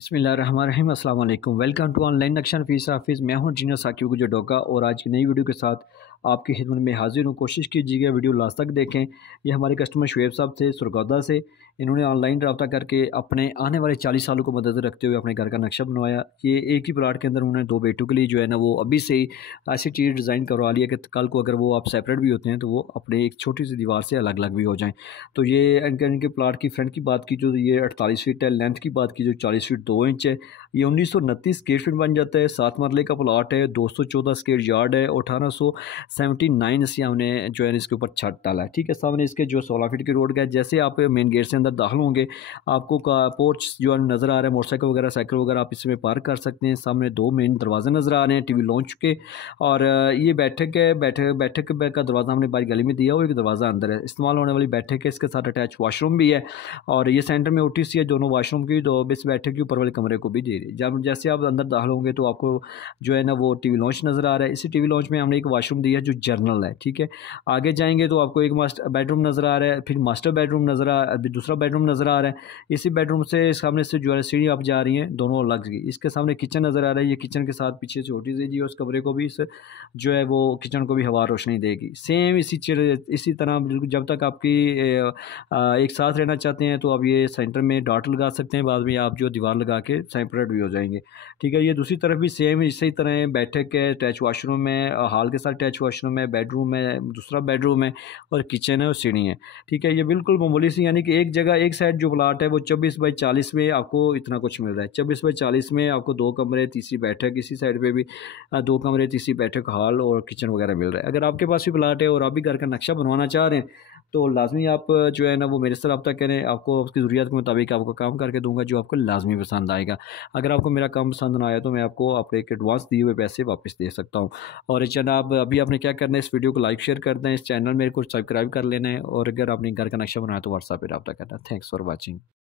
बिस्मिल्लाहिर्रहमानिर्रहीम अस्सलाम वालेकुम। वेलकम टू ऑनलाइन नक्शा नफीस हाफिज़। मैं हूं इंजीनियर साकिब गुजर डोका और आज की नई वीडियो के साथ आपकी खिदमत में हाजिर हूं। कोशिश कीजिएगा वीडियो लास्ट तक देखें। ये हमारे कस्टमर शुएब साहब थे सुरगौदा से। इन्होंने ऑनलाइन रब्ता करके अपने आने वाले 40 सालों को मद्देनज़र रखते हुए अपने घर का नक्शा बनवाया। ये एक ही प्लाट के अंदर उन्होंने 2 बेटों के लिए जो है ना वो अभी से ही ऐसी चीज़ डिज़ाइन करवा लिया कि कल को अगर वो आप सेपरेट भी होते हैं तो वो अपने एक छोटी सी दीवार से अलग अलग भी हो जाएँ। तो ये इनके प्लाट की फ्रंट की बात की जो ये 48 फीट है, लेंथ की बात की जो 40 फीट 2 इंच है, ये 1929 स्क्वायर फीट बन जाता है। 7 मरले का प्लाट है, 214 स्क्वायर यार्ड है और 1879 से हमने जो है इसके ऊपर छत डाला है। ठीक है, सामने इसके जो 16 फीट की रोड का है। जैसे आप मेन गेट से अंदर दाखिल होंगे आपको का पोर्च जो है नज़र आ रहा है, मोटरसाइकिल वगैरह साइकिल वगैरह आप इसमें पार्क कर सकते हैं। सामने 2 मेन दरवाजे नज़र आ रहे हैं टीवी लॉन्च के। और ये बैठक है, बैठक का दरवाज़ा हमने बाहर गली में दिया हुआ, एक दरवाज़ा अंदर है। इस्तेमाल होने वाली बैठक है, इसके साथ अटैच वॉशरूम भी है और ये सेंटर में ओटीसी है दोनों वॉशरूम की। तो इस बैठक के ऊपर वाले कमरे को भी दे रही है। जब जैसे आप अंदर दाखिल होंगे तो आपको जो है ना वो टीवी लॉन्च नज़र आ रहा है। इसी टीवी लॉन्च में हमने एक वॉशरूम दिया है जो जर्नल है। ठीक है, आगे जाएंगे तो आपको एक मास्टर बेडरूम नज़र आ रहा है, फिर मास्टर बेडरूम नज़र आ अभी दूसरा बेडरूम नज़र आ रहा है। इसी बेडरूम से सामने से जो है सीढ़ी आप जा रही हैं दोनों अलग की। इसके सामने किचन नज़र आ रहा है। ये किचन के साथ पीछे छोटी सी जी उस कमरे को भी इस जो है वो किचन को भी हवा रोशनी देगी। सेम इसी तरह बिल्कुल जब तक आपकी एक साथ रहना चाहते हैं तो आप ये सेंटर में डॉट लगा सकते हैं। बाद में आप जो दीवार लगा के सेपरेट भी हो जाएंगे। ठीक है, ये दूसरी तरफ भी सेम इसी तरह बैठक है, अटैच वॉशरूम है, हॉल के साथ अटैच वॉशरूम है, बेडरूम है, दूसरा बेडरूम है और किचन है और सीढ़ी है। ठीक है, ये बिल्कुल मामूली सी यानी कि एक जगह एक साइड जो प्लाट है वो 24 बाई 40 में आपको इतना कुछ मिल रहा है। 24 बाई 40 में आपको 2 कमरे, तीसरी बैठक, इसी साइड पे भी 2 कमरे, तीसरी बैठक, हॉल और किचन वगैरह मिल रहा है। अगर आपके पास भी प्लाट है और आप भी घर का नक्शा बनवाना चाह रहे हैं तो लाजमी आप जो है ना वो मेरे से रब्ता करें। आपको उसकी ज़रूरियात के मुताबिक आपको काम करके दूंगा जो आपको लाजमी पसंद आएगा। अगर आपको मेरा काम पसंद ना आया तो मैं आपको अपने एक एडवांस दिए हुए पैसे वापस दे सकता हूँ। और जनाब अभी आपने क्या करना है, इस वीडियो को लाइक शेयर कर दें, इस चैनल मेरे को सब्सक्राइब कर लेना है और अगर आपने घर का नक्शा बनाया तो व्हाट्सएप पर रब्ता करना है। Thanks for watching.